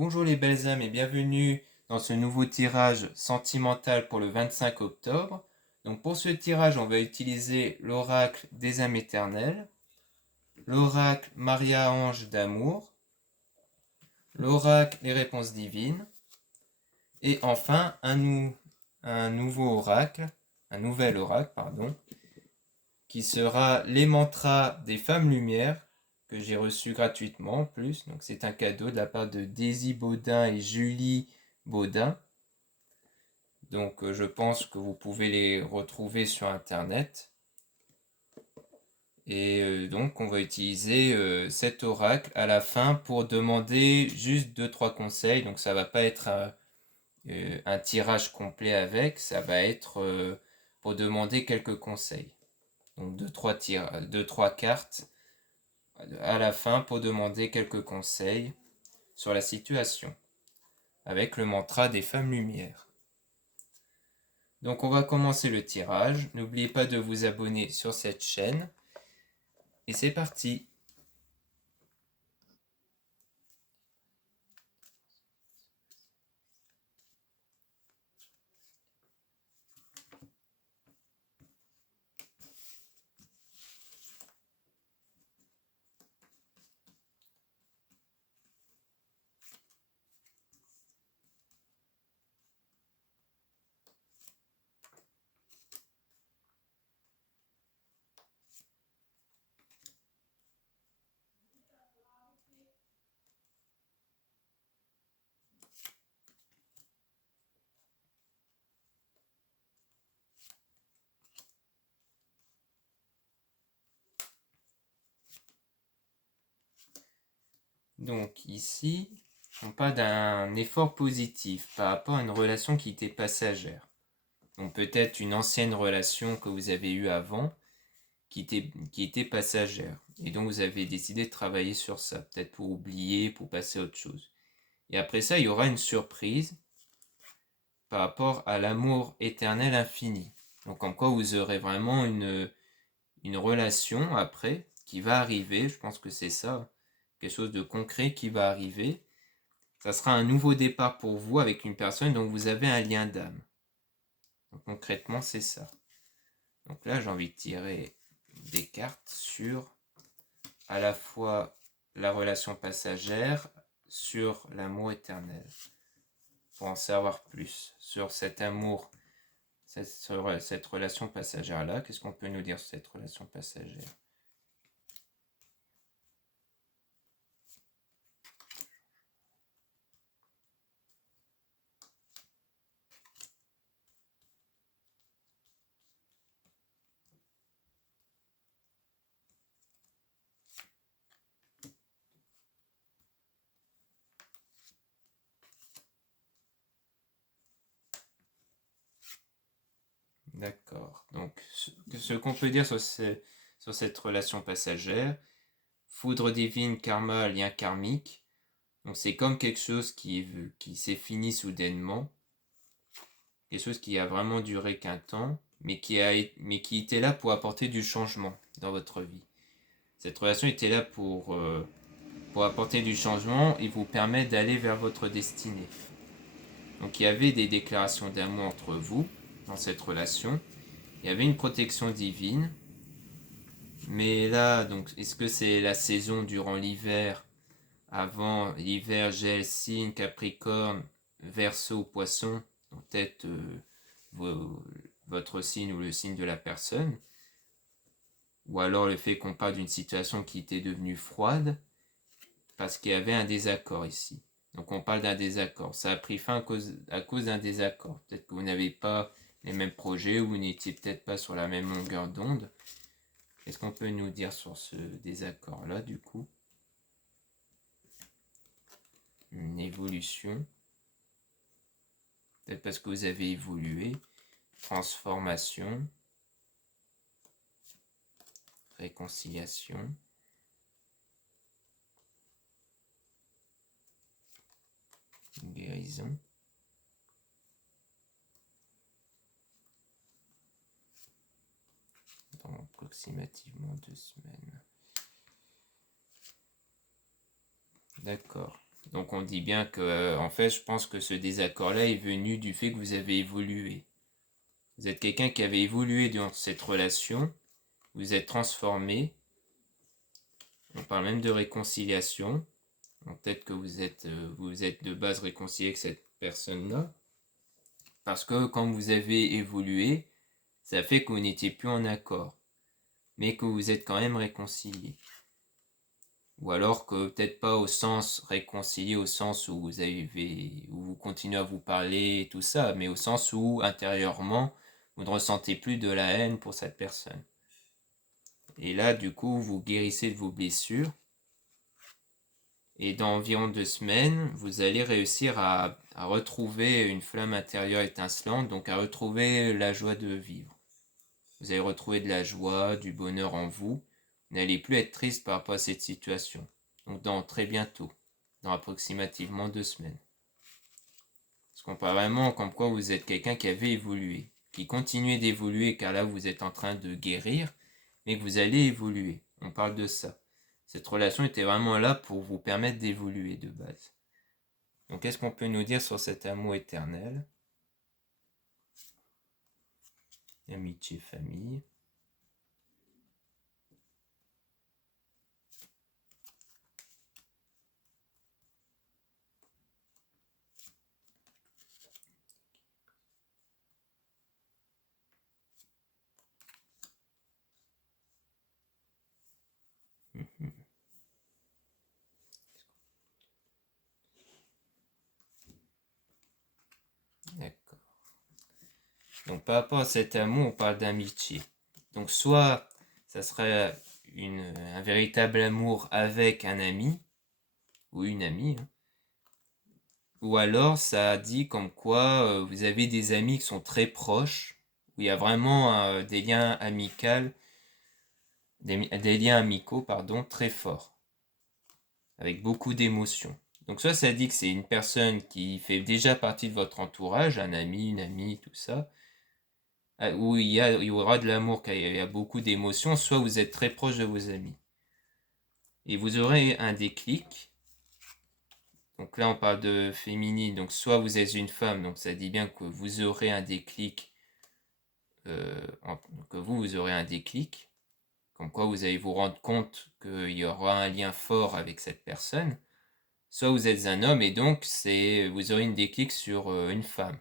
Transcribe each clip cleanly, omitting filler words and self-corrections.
Bonjour les belles âmes et bienvenue dans ce nouveau tirage sentimental pour le 25 octobre. Donc pour ce tirage, on va utiliser l'oracle des âmes éternelles, l'oracle Maria-Ange d'amour, l'oracle les réponses divines, et enfin un nouveau oracle, un nouvel oracle, pardon, qui sera les mantras des femmes lumière, que j'ai reçu gratuitement en plus. Donc c'est un cadeau de la part de Daisy Baudin et Julie Baudin. Donc je pense que vous pouvez les retrouver sur internet. Et donc on va utiliser cet oracle à la fin pour demander juste 2-3 conseils. Donc ça va pas être un tirage complet avec, ça va être pour demander quelques conseils. Donc 2-3 cartes à la fin pour demander quelques conseils sur la situation avec le mantra des femmes lumière. Donc on va commencer le tirage. N'oubliez pas de vous abonner sur cette chaîne. Et c'est parti. Donc ici, on parle d'un effort positif par rapport à une relation qui était passagère. Donc peut-être une ancienne relation que vous avez eue avant qui était passagère. Et donc vous avez décidé de travailler sur ça, peut-être pour oublier, pour passer à autre chose. Et après ça, il y aura une surprise par rapport à l'amour éternel infini. Donc comme quoi vous aurez vraiment une relation après qui va arriver, je pense que c'est ça, quelque chose de concret qui va arriver. Ça sera un nouveau départ pour vous avec une personne dont vous avez un lien d'âme. Donc concrètement, c'est ça. Donc là, j'ai envie de tirer des cartes sur à la fois la relation passagère, sur l'amour éternel. Pour en savoir plus sur cet amour, cette relation passagère-là, qu'est-ce qu'on peut nous dire sur cette relation passagère? D'accord. Donc, ce qu'on peut dire sur cette relation passagère, foudre divine, karma, lien karmique. Donc, c'est comme quelque chose qui s'est fini soudainement, quelque chose qui a vraiment duré qu'un temps, mais qui était là pour apporter du changement dans votre vie. Cette relation était là pour apporter du changement et vous permettre d'aller vers votre destinée. Donc, il y avait des déclarations d'amour entre vous dans cette relation. Il y avait une protection divine. Mais là, donc, est-ce que c'est la saison durant l'hiver, avant l'hiver, gel, signe, capricorne, verseau, poisson, donc peut-être votre signe ou le signe de la personne, ou alors le fait qu'on parle d'une situation qui était devenue froide, parce qu'il y avait un désaccord ici. Donc on parle d'un désaccord. Ça a pris fin à cause d'un désaccord. Peut-être que vous n'avez pas les mêmes projets, ou vous n'étiez peut-être pas sur la même longueur d'onde. Qu'est-ce qu'on peut nous dire sur ce désaccord-là, du coup? Une évolution. Peut-être parce que vous avez évolué. Transformation. Réconciliation. Guérison. Dans approximativement 2 semaines. D'accord. Donc on dit bien que, en fait, je pense que ce désaccord-là est venu du fait que vous avez évolué. Vous êtes quelqu'un qui avait évolué dans cette relation, vous êtes transformé. On parle même de réconciliation. Donc peut-être que vous êtes de base réconcilié avec cette personne-là. Parce que quand vous avez évolué, ça fait que vous n'étiez plus en accord, mais que vous êtes quand même réconcilié. Ou alors que peut-être pas au sens réconcilié, au sens où vous continuez à vous parler et tout ça, mais au sens où intérieurement, vous ne ressentez plus de la haine pour cette personne. Et là, du coup, vous guérissez de vos blessures. Et dans environ 2 semaines, vous allez réussir à retrouver une flamme intérieure étincelante, donc à retrouver la joie de vivre. Vous allez retrouver de la joie, du bonheur en vous. Vous n'allez plus être triste par rapport à cette situation. Donc dans très bientôt, dans approximativement 2 semaines. Parce qu'on parle vraiment comme quoi vous êtes quelqu'un qui avait évolué, qui continuait d'évoluer, car là vous êtes en train de guérir, mais que vous allez évoluer. On parle de ça. Cette relation était vraiment là pour vous permettre d'évoluer de base. Donc qu'est-ce qu'on peut nous dire sur cet amour éternel? Amitié, famille. D'accord. Donc par rapport à cet amour, on parle d'amitié. Donc soit ça serait un véritable amour avec un ami ou une amie, hein. Ou alors ça dit comme quoi vous avez des amis qui sont très proches, où il y a vraiment des liens amicaux, des liens amicaux pardon, très forts, avec beaucoup d'émotions. Donc soit ça dit que c'est une personne qui fait déjà partie de votre entourage, un ami, une amie, tout ça, où il y aura de l'amour, car il y a beaucoup d'émotions, soit vous êtes très proche de vos amis. Et vous aurez un déclic. Donc là, on parle de féminine, donc soit vous êtes une femme, donc ça dit bien que vous aurez un déclic, que vous aurez un déclic, comme quoi vous allez vous rendre compte qu'il y aura un lien fort avec cette personne. Soit vous êtes un homme et donc vous aurez une déclic sur une femme.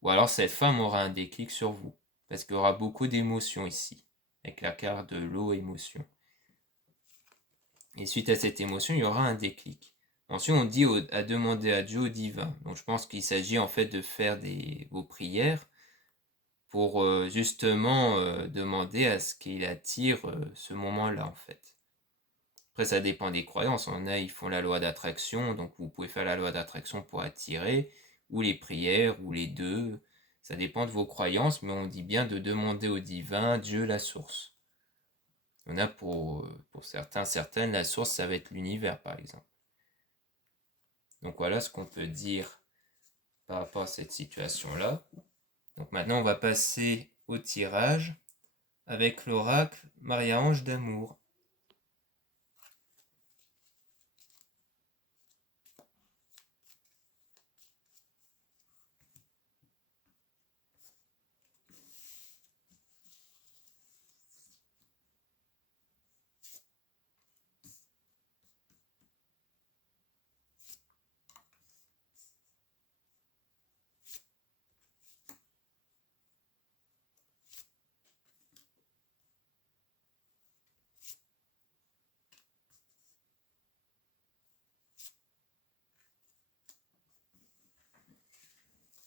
Ou alors cette femme aura un déclic sur vous, parce qu'il y aura beaucoup d'émotions ici, avec la carte de l'eau émotion. Et suite à cette émotion, il y aura un déclic. Ensuite, on dit à demander à Dieu au divin. Donc je pense qu'il s'agit en fait de faire vos prières pour justement demander à ce qu'il attire ce moment-là en fait. Après, ça dépend des croyances. On a, ils font la loi d'attraction, donc vous pouvez faire la loi d'attraction pour attirer, ou les prières, ou les deux. Ça dépend de vos croyances, mais on dit bien de demander au divin, Dieu, la source. On a pour certaines, la source, ça va être l'univers, par exemple. Donc voilà ce qu'on peut dire par rapport à cette situation-là. Donc maintenant, on va passer au tirage avec l'oracle Maria-Ange d'amour.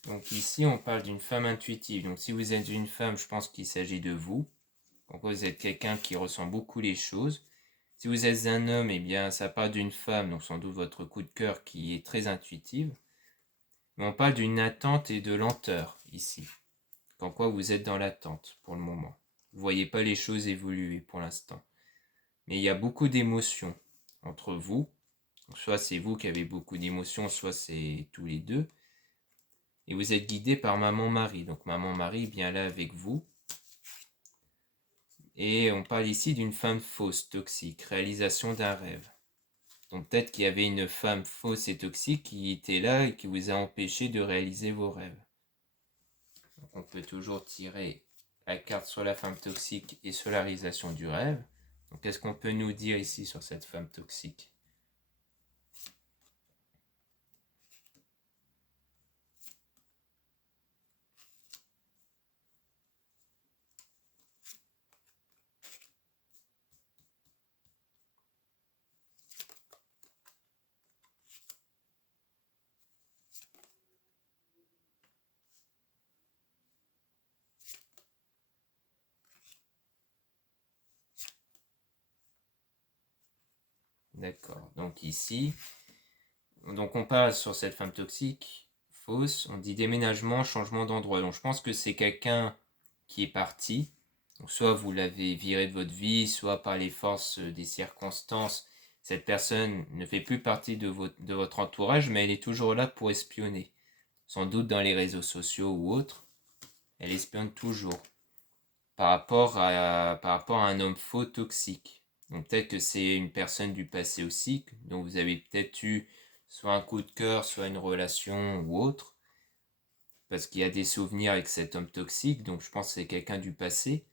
Donc ici, on parle d'une femme intuitive. Donc si vous êtes une femme, je pense qu'il s'agit de vous. Donc vous êtes quelqu'un qui ressent beaucoup les choses. Si vous êtes un homme, eh bien ça parle d'une femme, donc sans doute votre coup de cœur qui est très intuitive. Mais on parle d'une attente et de lenteur ici. Comme quoi vous êtes dans l'attente pour le moment. Vous ne voyez pas les choses évoluer pour l'instant. Mais il y a beaucoup d'émotions entre vous. Donc, soit c'est vous qui avez beaucoup d'émotions, soit c'est tous les deux. Et vous êtes guidé par Maman Marie. Donc Maman Marie est bien là avec vous. Et on parle ici d'une femme fausse, toxique, réalisation d'un rêve. Donc peut-être qu'il y avait une femme fausse et toxique qui était là et qui vous a empêché de réaliser vos rêves. Donc on peut toujours tirer la carte sur la femme toxique et sur la réalisation du rêve. Donc qu'est-ce qu'on peut nous dire ici sur cette femme toxique? D'accord. Donc ici, donc on parle sur cette femme toxique, fausse, on dit déménagement, changement d'endroit. Donc je pense que c'est quelqu'un qui est parti. Donc soit vous l'avez viré de votre vie, soit par les forces des circonstances, cette personne ne fait plus partie de votre entourage, mais elle est toujours là pour espionner. Sans doute dans les réseaux sociaux ou autres, elle espionne toujours par rapport à un homme faux toxique. Donc peut-être que c'est une personne du passé aussi, dont vous avez peut-être eu soit un coup de cœur, soit une relation ou autre, parce qu'il y a des souvenirs avec cet homme toxique, donc je pense que c'est quelqu'un du passé,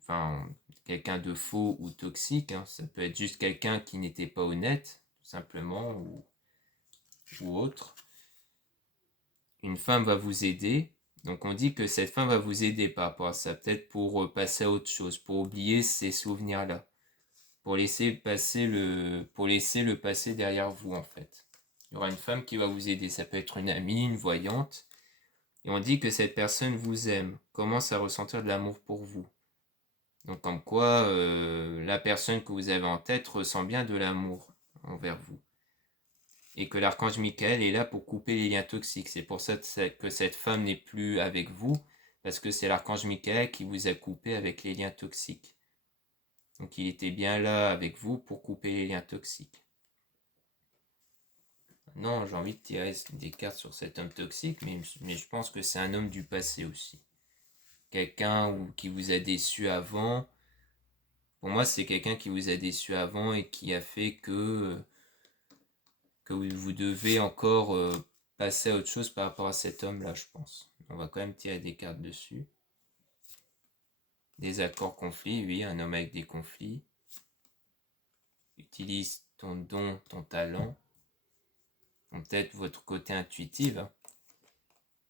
enfin quelqu'un de faux ou toxique, hein. Ça peut être juste quelqu'un qui n'était pas honnête, tout simplement, ou autre. Une femme va vous aider, donc on dit que cette femme va vous aider par rapport à ça, peut-être pour passer à autre chose, pour oublier ces souvenirs-là, pour laisser le passé derrière vous en fait. Il y aura une femme qui va vous aider, ça peut être une amie, une voyante, et on dit que cette personne vous aime, commence à ressentir de l'amour pour vous. Donc comme quoi la personne que vous avez en tête ressent bien de l'amour envers vous. Et que l'archange Michael est là pour couper les liens toxiques. C'est pour ça que cette femme n'est plus avec vous, parce que c'est l'archange Michael qui vous a coupé avec les liens toxiques. Donc il était bien là avec vous pour couper les liens toxiques. Non, j'ai envie de tirer des cartes sur cet homme toxique, mais je pense que c'est un homme du passé aussi. Quelqu'un qui vous a déçu avant. Pour moi, c'est quelqu'un qui vous a déçu avant et qui a fait que vous devez encore passer à autre chose par rapport à cet homme-là, je pense. On va quand même tirer des cartes dessus. Des accords conflits, oui, un homme avec des conflits. Utilise ton don, ton talent. Peut-être votre côté intuitif. Hein.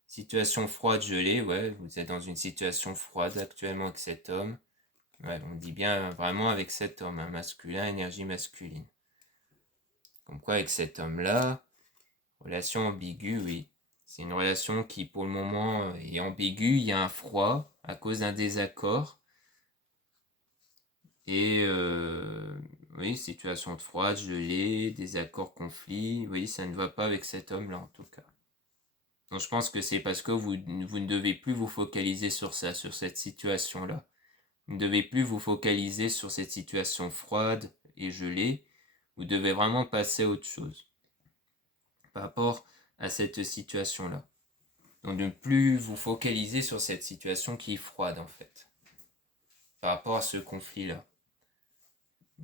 Situation froide, gelée, ouais, vous êtes dans une situation froide actuellement avec cet homme. Ouais, on dit bien vraiment avec cet homme, hein, masculin, énergie masculine. Comme quoi avec cet homme-là, relation ambiguë, oui. C'est une relation qui pour le moment est ambiguë, il y a un froid à cause d'un désaccord. Et oui, situation de froid, gelée, désaccord, conflit, oui, ça ne va pas avec cet homme-là en tout cas. Donc je pense que c'est parce que vous ne devez plus vous focaliser sur ça, sur cette situation-là. Vous ne devez plus vous focaliser sur cette situation froide et gelée. Vous devez vraiment passer à autre chose par rapport à cette situation-là. Donc de ne plus vous focaliser sur cette situation qui est froide en fait, par rapport à ce conflit-là.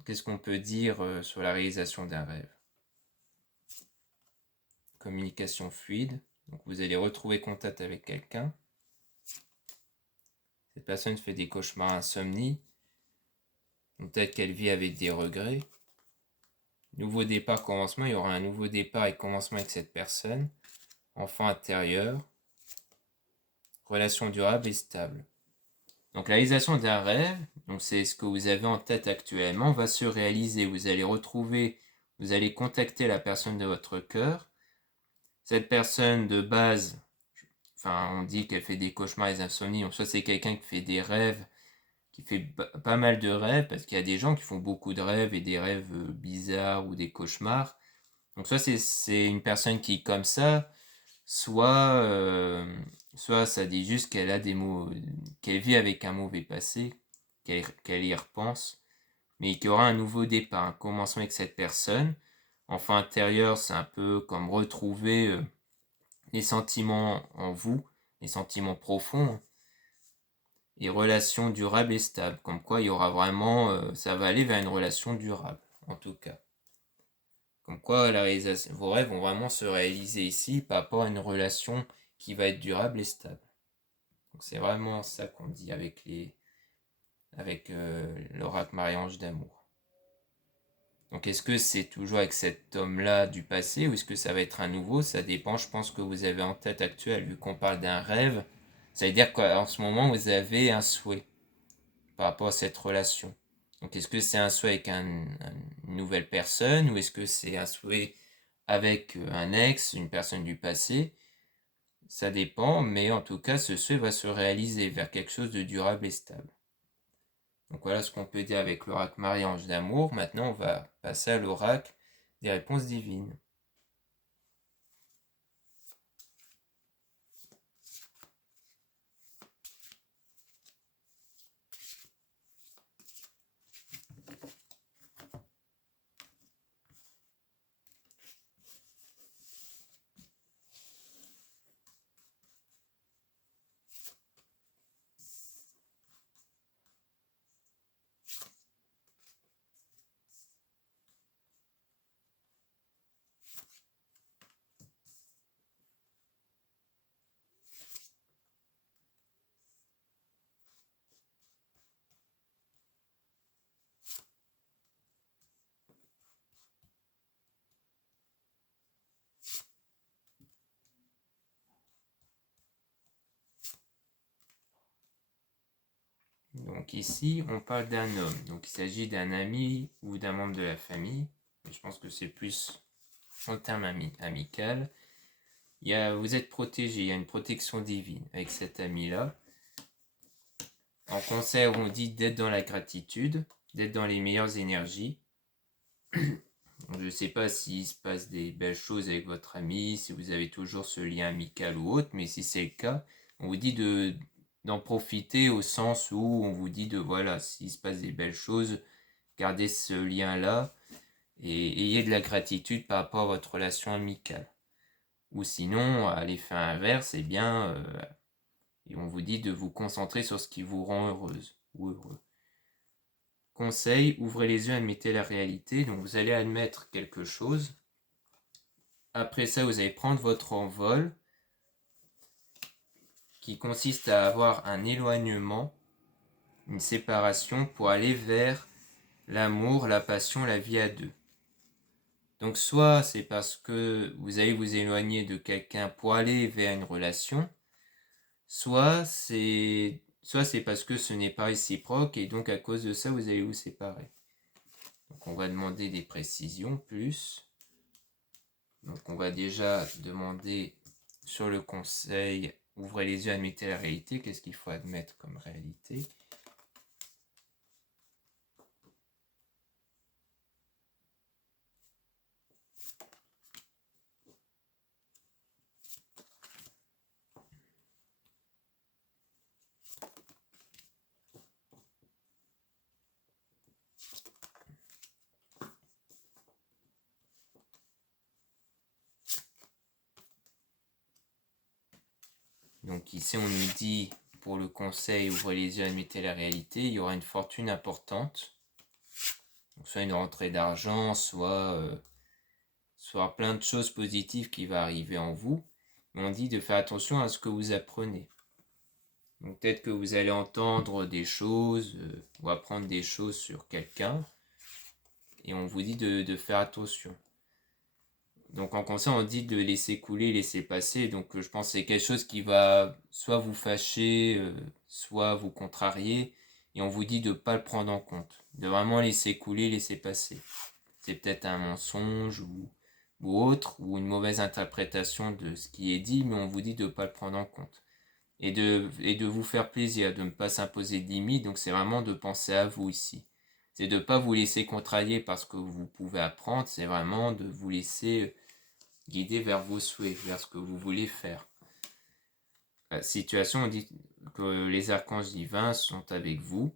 Qu'est-ce qu'on peut dire sur la réalisation d'un rêve? Communication fluide. Donc vous allez retrouver contact avec quelqu'un. Cette personne fait des cauchemars, insomnie. Peut-être qu'elle vit avec des regrets. Nouveau départ, commencement. Il y aura un nouveau départ et commencement avec cette personne. Enfant intérieur. Relation durable et stable. Donc la réalisation d'un rêve, donc c'est ce que vous avez en tête actuellement, va se réaliser. Vous allez retrouver, vous allez contacter la personne de votre cœur. Cette personne de base, enfin on dit qu'elle fait des cauchemars et des insomnies, donc soit c'est quelqu'un qui fait des rêves, qui fait pas mal de rêves, parce qu'il y a des gens qui font beaucoup de rêves et des rêves bizarres ou des cauchemars. Donc soit c'est une personne qui est comme ça, soit ça dit juste qu'elle a des mots, qu'elle vit avec un mauvais passé, qu'elle y repense, mais qu'il y aura un nouveau départ, un commencement avec cette personne. Enfant intérieur, c'est un peu comme retrouver les sentiments en vous, les sentiments profonds, et relations durables et stables, comme quoi il y aura vraiment, ça va aller vers une relation durable, en tout cas. Comme quoi vos rêves vont vraiment se réaliser ici par rapport à une relation qui va être durable et stable. Donc c'est vraiment ça qu'on dit avec l'oracle Marie-Ange d'amour. Donc est-ce que c'est toujours avec cet homme-là du passé ou est-ce que ça va être un nouveau? Ça dépend, je pense, que vous avez en tête actuelle. Vu qu'on parle d'un rêve, ça veut dire qu'en ce moment, vous avez un souhait par rapport à cette relation. Donc est-ce que c'est un souhait avec une nouvelle personne ou est-ce que c'est un souhait avec un ex, une personne du passé? Ça dépend, mais en tout cas, ce souhait va se réaliser vers quelque chose de durable et stable. Donc voilà ce qu'on peut dire avec l'oracle Marie-Ange d'amour. Maintenant, on va passer à l'oracle des réponses divines. Donc ici, on parle d'un homme. Donc il s'agit d'un ami ou d'un membre de la famille. Mais je pense que c'est plus en termes amical. Vous êtes protégé, il y a une protection divine avec cet ami-là. En conseil, on dit d'être dans la gratitude, d'être dans les meilleures énergies. Je ne sais pas s'il se passe des belles choses avec votre ami, si vous avez toujours ce lien amical ou autre, mais si c'est le cas, on vous dit d'en profiter au sens où on vous dit voilà, s'il se passe des belles choses, gardez ce lien-là et ayez de la gratitude par rapport à votre relation amicale. Ou sinon, à l'effet inverse, eh bien, on vous dit de vous concentrer sur ce qui vous rend heureuse ou heureux. Conseil, ouvrez les yeux, admettez la réalité. Donc vous allez admettre quelque chose. Après ça, vous allez prendre votre envol qui consiste à avoir un éloignement, une séparation pour aller vers l'amour, la passion, la vie à deux. Donc soit c'est parce que vous allez vous éloigner de quelqu'un pour aller vers une relation, soit c'est parce que ce n'est pas réciproque et donc à cause de ça vous allez vous séparer. Donc on va demander des précisions plus. Donc on va déjà demander sur le conseil, ouvrez les yeux, admettez la réalité. Qu'est-ce qu'il faut admettre comme réalité? Donc ici on nous dit pour le conseil, ouvrez les yeux, admettez la réalité, il y aura une fortune importante. Donc, soit une rentrée d'argent, soit plein de choses positives qui vont arriver en vous. Mais on dit de faire attention à ce que vous apprenez. Donc peut-être que vous allez entendre des choses ou apprendre des choses sur quelqu'un. Et on vous dit de faire attention. Donc en conseil, on dit de laisser couler, laisser passer. Donc je pense que c'est quelque chose qui va soit vous fâcher, soit vous contrarier. Et on vous dit de ne pas le prendre en compte. De vraiment laisser couler, laisser passer. C'est peut-être un mensonge ou autre, ou une mauvaise interprétation de ce qui est dit, mais on vous dit de ne pas le prendre en compte. Et de vous faire plaisir, de ne pas s'imposer de limites. Donc c'est vraiment de penser à vous ici. C'est de ne pas vous laisser contrarier parce que vous pouvez apprendre. C'est vraiment de vous laisser guider vers vos souhaits, vers ce que vous voulez faire. La situation, on dit que les archanges divins sont avec vous.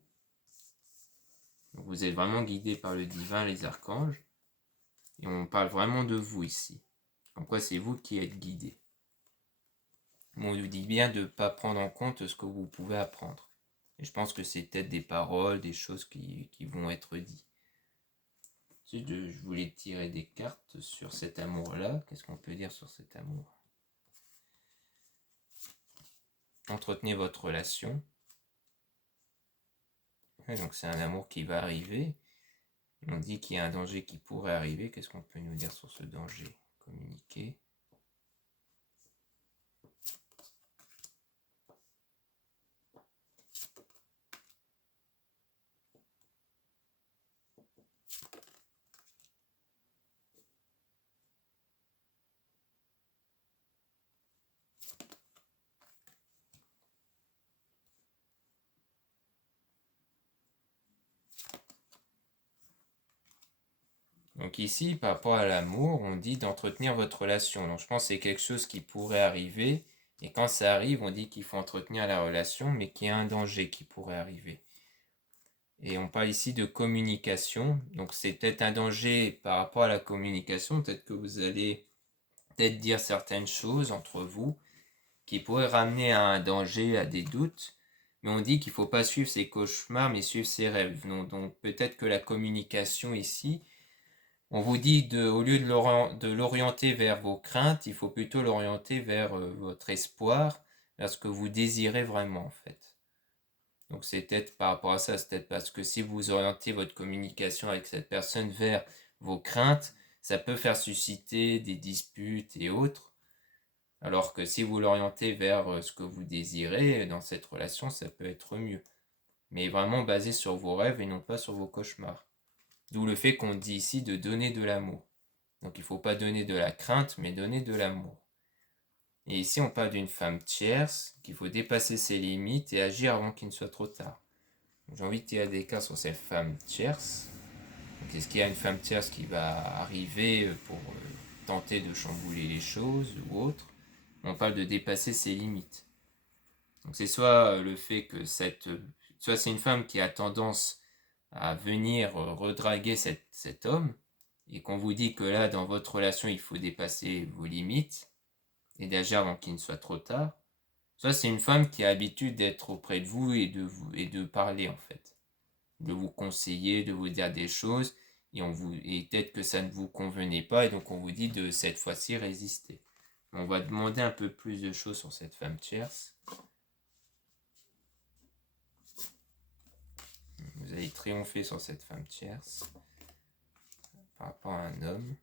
Donc vous êtes vraiment guidé par le divin, les archanges. Et on parle vraiment de vous ici. Comme quoi c'est vous qui êtes guidé. On vous dit bien de ne pas prendre en compte ce que vous pouvez apprendre. Et je pense que c'est peut-être des paroles, des choses qui vont être dites. Je voulais tirer des cartes sur cet amour-là. Qu'est-ce qu'on peut dire sur cet amour? Entretenez votre relation. Ouais, donc c'est un amour qui va arriver. On dit qu'il y a un danger qui pourrait arriver. Qu'est-ce qu'on peut nous dire sur ce danger? Communiquer. Donc ici, par rapport à l'amour, on dit d'entretenir votre relation. Donc je pense que c'est quelque chose qui pourrait arriver. Et quand ça arrive, on dit qu'il faut entretenir la relation, mais qu'il y a un danger qui pourrait arriver. Et on parle ici de communication. Donc c'est peut-être un danger par rapport à la communication. Peut-être que vous allez peut-être dire certaines choses entre vous qui pourraient ramener à un danger, à des doutes. Mais on dit qu'il ne faut pas suivre ses cauchemars, mais suivre ses rêves. Donc peut-être que la communication ici, on vous dit au lieu de l'orienter vers vos craintes, il faut plutôt l'orienter vers votre espoir, vers ce que vous désirez vraiment en fait. Donc c'est peut-être par rapport à ça, c'est peut-être parce que si vous orientez votre communication avec cette personne vers vos craintes, ça peut faire susciter des disputes et autres. Alors que si vous l'orientez vers ce que vous désirez dans cette relation, ça peut être mieux. Mais vraiment basé sur vos rêves et non pas sur vos cauchemars. D'où le fait qu'on dit ici de donner de l'amour. Donc il ne faut pas donner de la crainte, mais donner de l'amour. Et ici, on parle d'une femme tierce, qu'il faut dépasser ses limites et agir avant qu'il ne soit trop tard. J'ai envie de tirer des cas sur cette femme tierce. Donc, est-ce qu'il y a une femme tierce qui va arriver pour tenter de chambouler les choses ou autre? On parle de dépasser ses limites. Donc c'est soit le fait que soit c'est une femme qui a tendance à venir redraguer cet homme, et qu'on vous dit que là, dans votre relation, il faut dépasser vos limites et d'agir avant qu'il ne soit trop tard. Soit c'est une femme qui a l'habitude d'être auprès de vous et de parler en fait, de vous conseiller, de vous dire des choses, et peut-être que ça ne vous convenait pas, et donc on vous dit de cette fois-ci résister. On va demander un peu plus de choses sur cette femme tierce. Vous allez triompher sur cette femme tierce par rapport à un homme.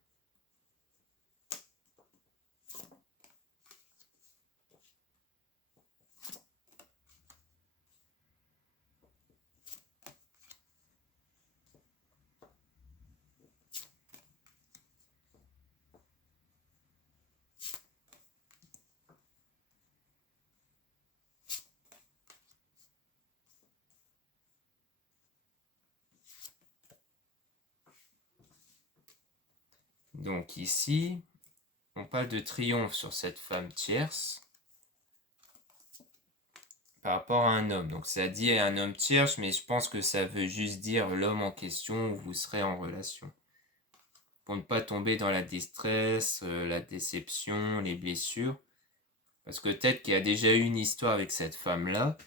Donc ici, on parle de triomphe sur cette femme tierce par rapport à un homme. Donc ça dit un homme tierce, mais je pense que ça veut juste dire l'homme en question où vous serez en relation. Pour ne pas tomber dans la détresse, la déception, les blessures. Parce que peut-être qu'il y a déjà eu une histoire avec cette femme-là,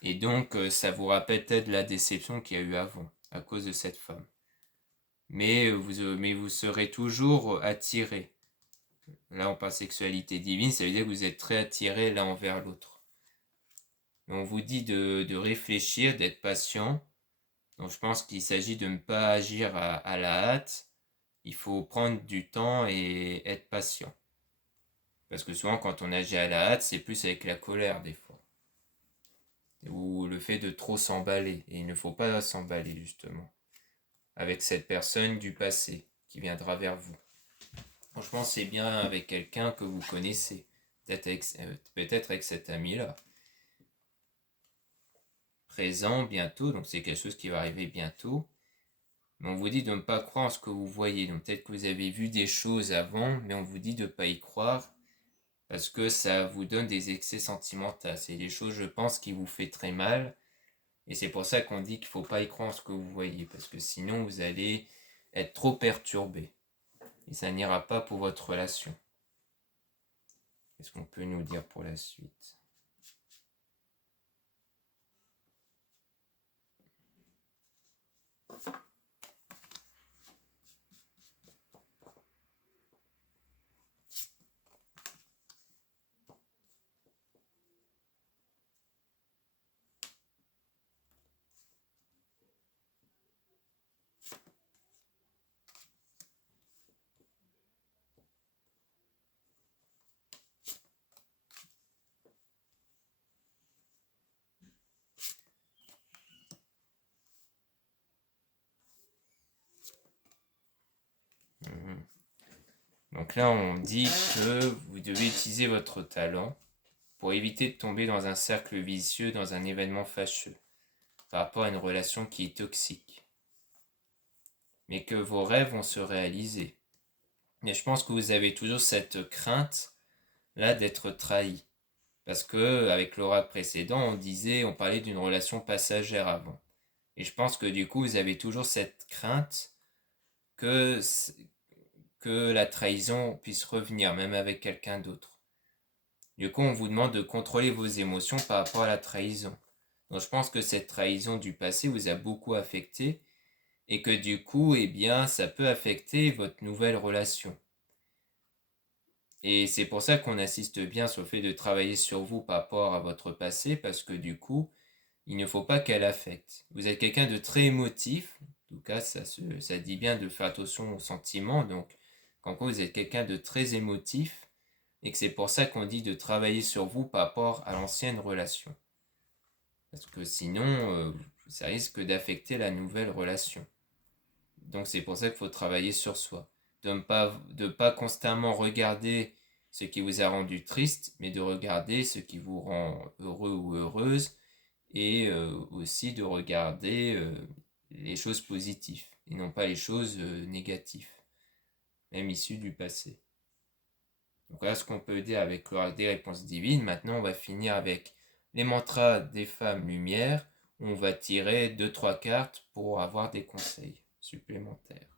et donc ça vous rappelle peut-être la déception qu'il y a eu avant, à cause de cette femme. Mais vous serez toujours attiré. Là, on parle sexualité divine, ça veut dire que vous êtes très attiré l'un envers l'autre. On vous dit de réfléchir, d'être patient. Donc je pense qu'il s'agit de ne pas agir à la hâte. Il faut prendre du temps et être patient. Parce que souvent quand on agit à la hâte, c'est plus avec la colère des fois. Ou le fait de trop s'emballer. Et il ne faut pas s'emballer justement. Avec cette personne du passé qui viendra vers vous. Franchement, c'est bien avec quelqu'un que vous connaissez. Peut-être avec cet ami-là. Présent bientôt, donc c'est quelque chose qui va arriver bientôt. Mais on vous dit de ne pas croire en ce que vous voyez. Donc peut-être que vous avez vu des choses avant, mais on vous dit de ne pas y croire parce que ça vous donne des excès sentimentaux. C'est des choses, je pense, qui vous fait très mal. Et c'est pour ça qu'on dit qu'il ne faut pas y croire en ce que vous voyez, parce que sinon vous allez être trop perturbé. Et ça n'ira pas pour votre relation. Qu'est-ce qu'on peut nous dire pour la suite ? Donc là, on dit que vous devez utiliser votre talent pour éviter de tomber dans un cercle vicieux, dans un événement fâcheux, par rapport à une relation qui est toxique. Mais que vos rêves vont se réaliser. Mais je pense que vous avez toujours cette crainte là d'être trahi. Parce que avec l'oracle précédent, on parlait d'une relation passagère avant. Et je pense que du coup, vous avez toujours cette crainte que, que la trahison puisse revenir, même avec quelqu'un d'autre. Du coup, on vous demande de contrôler vos émotions par rapport à la trahison. Donc je pense que cette trahison du passé vous a beaucoup affecté et que du coup, eh bien, ça peut affecter votre nouvelle relation. Et c'est pour ça qu'on insiste bien sur le fait de travailler sur vous par rapport à votre passé, parce que du coup, il ne faut pas qu'elle affecte. Vous êtes quelqu'un de très émotif, en tout cas, ça dit bien de faire attention aux sentiments, donc quand vous êtes quelqu'un de très émotif, et que c'est pour ça qu'on dit de travailler sur vous par rapport à l'ancienne relation. Parce que sinon, ça risque d'affecter la nouvelle relation. Donc c'est pour ça qu'il faut travailler sur soi. De ne pas constamment regarder ce qui vous a rendu triste, mais de regarder ce qui vous rend heureux ou heureuse, et aussi de regarder les choses positives, et non pas les choses négatives, même issues du passé. Donc voilà ce qu'on peut dire avec l'oracle des réponses divines. Maintenant, on va finir avec les mantras des femmes lumière. On va tirer 2-3 cartes pour avoir des conseils supplémentaires.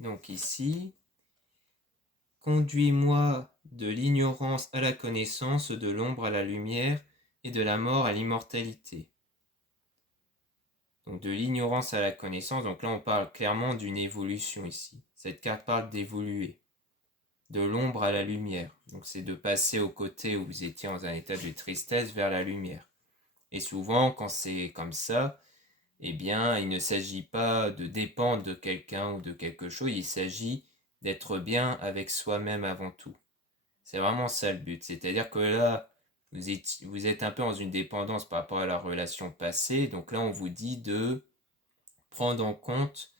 Donc ici, conduis-moi de l'ignorance à la connaissance, de l'ombre à la lumière et de la mort à l'immortalité. Donc de l'ignorance à la connaissance, donc là on parle clairement d'une évolution ici. Cette carte parle d'évoluer. De l'ombre à la lumière. Donc c'est de passer au côté où vous étiez dans un état de tristesse vers la lumière. Et souvent quand c'est comme ça, eh bien, il ne s'agit pas de dépendre de quelqu'un ou de quelque chose, il s'agit d'être bien avec soi-même avant tout. C'est vraiment ça le but. C'est-à-dire que là, vous êtes un peu dans une dépendance par rapport à la relation passée. Donc là, on vous dit de prendre en compte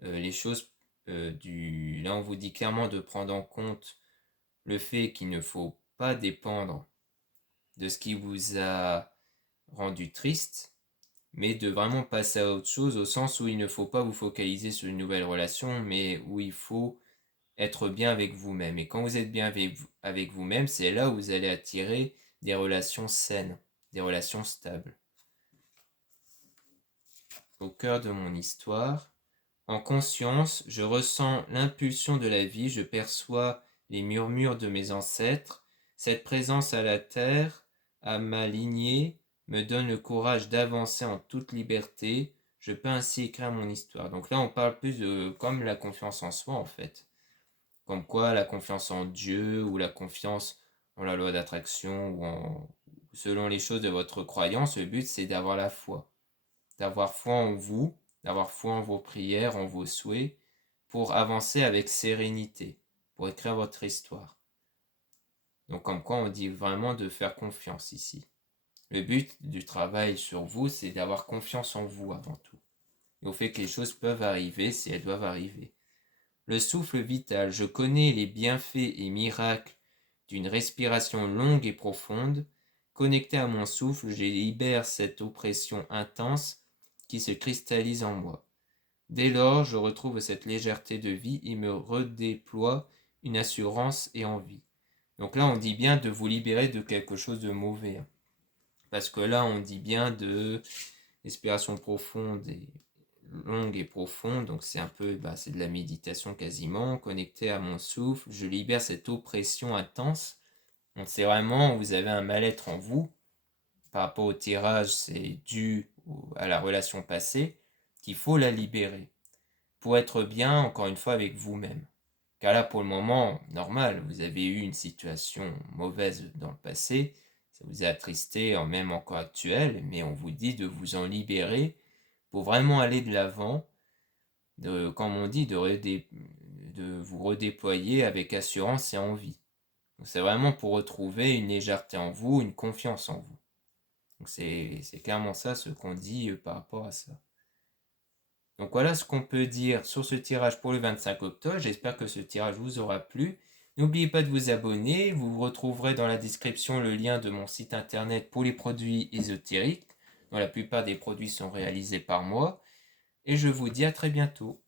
les choses Là, on vous dit clairement de prendre en compte le fait qu'il ne faut pas dépendre de ce qui vous a rendu triste, mais de vraiment passer à autre chose, au sens où il ne faut pas vous focaliser sur une nouvelle relation, mais où il faut être bien avec vous-même. Et quand vous êtes bien avec vous-même, c'est là où vous allez attirer des relations saines, des relations stables. Au cœur de mon histoire, en conscience, je ressens l'impulsion de la vie, je perçois les murmures de mes ancêtres, cette présence à la terre, à ma lignée, me donne le courage d'avancer en toute liberté, je peux ainsi écrire mon histoire. Donc là, on parle plus de comme la confiance en soi, en fait. Comme quoi la confiance en Dieu ou la confiance en la loi d'attraction selon les choses de votre croyance, le but c'est d'avoir la foi. D'avoir foi en vous, d'avoir foi en vos prières, en vos souhaits, pour avancer avec sérénité, pour écrire votre histoire. Donc comme quoi on dit vraiment de faire confiance ici. Le but du travail sur vous, c'est d'avoir confiance en vous avant tout. Et au fait que les choses peuvent arriver si elles doivent arriver. Le souffle vital, je connais les bienfaits et miracles d'une respiration longue et profonde. Connecté à mon souffle, je libère cette oppression intense qui se cristallise en moi. Dès lors, je retrouve cette légèreté de vie et me redéploie une assurance et envie. Donc là, on dit bien de vous libérer de quelque chose de mauvais. Parce que là, on dit bien de respiration profonde et longue et profonde, donc c'est un peu, c'est de la méditation quasiment, connecté à mon souffle, je libère cette oppression intense. Donc c'est vraiment, vous avez un mal-être en vous, par rapport au tirage, c'est dû à la relation passée, qu'il faut la libérer, pour être bien, encore une fois, avec vous-même. Car là, pour le moment, normal, vous avez eu une situation mauvaise dans le passé, ça vous a attristé, même encore actuel, mais on vous dit de vous en libérer pour vraiment aller de l'avant, comme on dit, de vous redéployer avec assurance et envie. Donc c'est vraiment pour retrouver une légèreté en vous, une confiance en vous. Donc c'est clairement ça ce qu'on dit par rapport à ça. Donc voilà ce qu'on peut dire sur ce tirage pour le 25 octobre. J'espère que ce tirage vous aura plu. N'oubliez pas de vous abonner. Vous retrouverez dans la description le lien de mon site internet pour les produits ésotériques, dont la plupart des produits sont réalisés par moi. Et je vous dis à très bientôt.